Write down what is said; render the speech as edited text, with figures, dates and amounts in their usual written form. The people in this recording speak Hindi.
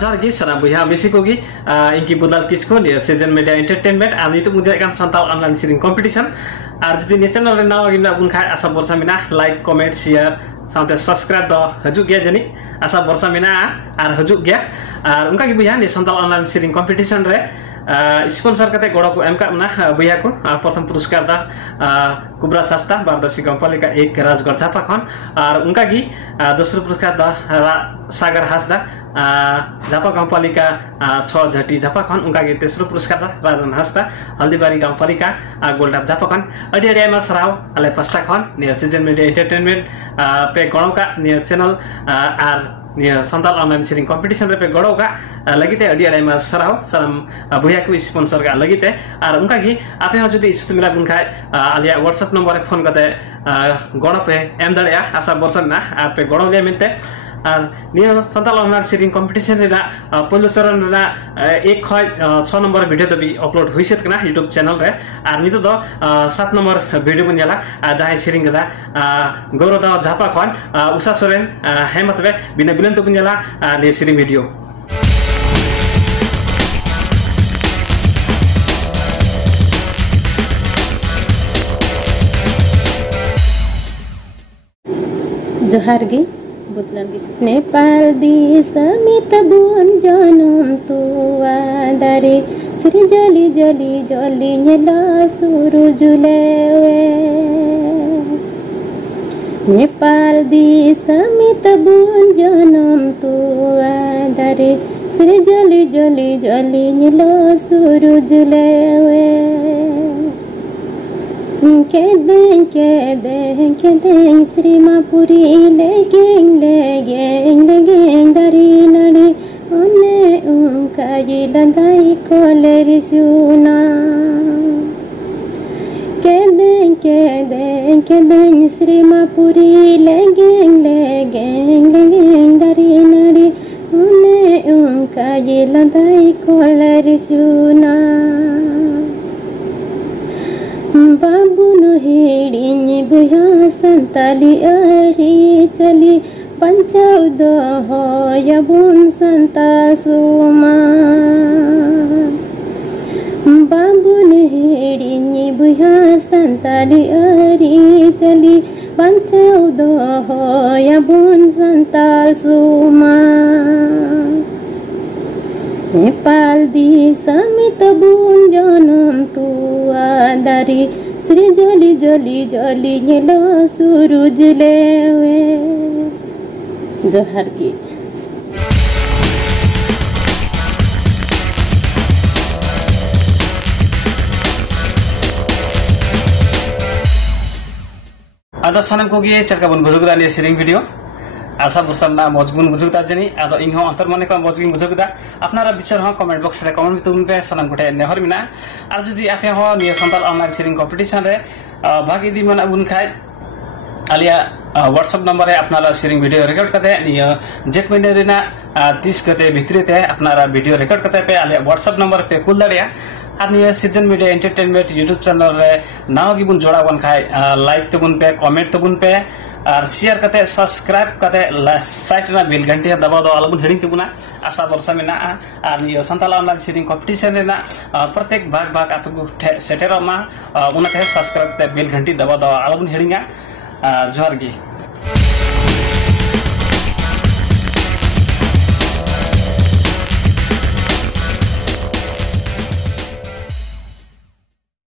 जहर गी सनाम बयहा मिसी को गी इनकी बुदल किसको निया सीजन मीडिया एंटरटेनमेंट और नितु मुझे kan santal online sering competition और जदि ने चैनल रे नाव गिना बुन खाय आशा बरसा मिना लाइक कमेंट शेयर साथे सब्सक्राइब द हजु गया जनी आशा बरसा मिना और हजु गया और उनका की बयहा ने santal online sering competition रे स्पॉन्सर करते गोड़ा को एमका ना बयहा को प्रथम पुरस्कार दा कुबरा सस्ता बारदसी कंपनी का एक राजगढ़ झापा खन और उनका की दूसरा पुरस्कार दा सागर हासदा झापा कंपनी का 6 झटी झापा खन उनका की तेसरो पुरस्कार दा राजन हासदा हल्दीबारी कंपनी का गोल्ड अप झापा खन अडी अडी मा सराव अले पस्टा खन ने सीजन मीडिया एंटरटेनमेंट पे गणों का ने चैनल और निया संताल ऑनलाइन सीरिंग कंपटीशन रे पे गड़ो का लगिते अडी अडी मा सराव सनम बयहा को स्पॉन्सर का लगिते और उनका की आपे हो जदी इस मिला बुन खाय आलिया व्हाट्सएप नंबर रे फोन करते गड़ो पे एम दड़िया आशा बरसन ना आपे गड़ो ले मिनते और निया संताल ऑनलाइन सीरिंग कंपटीशन रे ना पहलो चरण रे ना 6 नंबर वीडियो तो भी अपलोड हुई सेत कना यूट्यूब चैनल रे और नितो दो 7 नंबर वीडियो बन जाला जहां सीरिंग गदा गौरव दा झापा खन USHA सोरेन हेमतबे बिना बिलन तो बन जाला ने सीरिंग वीडियो जोहार गे नेपाल देश में तबुन जनम तुआ दारे श्री जली जली जली नेला सूरज लेवे नेपाल देश में तबुन जनम तुआ दारे श्री जली जली जली नेला सूरज लेवे Kedeng Sri Mapuri legeng dari nadi one kaji landai koleri suna kedeng Sri Mapuri legeng dari nadi one kaji landai koleri suna बाबू हेड़ी बुया संताली अरी चली पंचाव दो हो यबुन संताल सोमा बाबू हेड़ी बुया संताली अरी चली पंचाव दो हो यबुन संताल सोमा नेपाल देश में तबुन जनम तुआ दारी श्री जली जली जली नेला सूरज लेवे जोहार की आदा सनम को गे चरका बन बुजुगदा ने सीरिंग वीडियो आशा बरसाना मजगुन बुजुगदा जनी आदो इन हो अंतर मने का मजगुन बुजुगदा अपनारा विचार हो कमेंट बॉक्स रे कमेंट तुम पे सनम कोटे नेहर मिना और जदी आपे हो निया संताल ऑनलाइन सीरिंग कंपटीशन रे भागी दी मन बुन खाय आलिया व्हाट्सएप नंबर है अपनारा सीरिंग वीडियो रिकॉर्ड करते निया जेट महीने रेना 30 गते भितरी ते अपनारा वीडियो रिकॉर्ड करते पे आलिया व्हाट्सएप नंबर पे कुल दड़िया और निया season media entertainment YouTube channel रे नाव की बुन जोड़ा बन खाय लाइक तो बुन पे कमेंट तो बुन पे और शेयर करते सब्सक्राइब करते साइट ना बेल घंटी दबा दो अलबुन हेडिंग तुबुना आशा बरसा में ना और निया संताल ऑनलाइन सीरिंग कंपटीशन रे ना प्रत्येक भाग आपको सेटेर मा उनते सब्सक्राइब करते बेल घंटी दबा दो अलबुन हेडिंगा जोहार गी।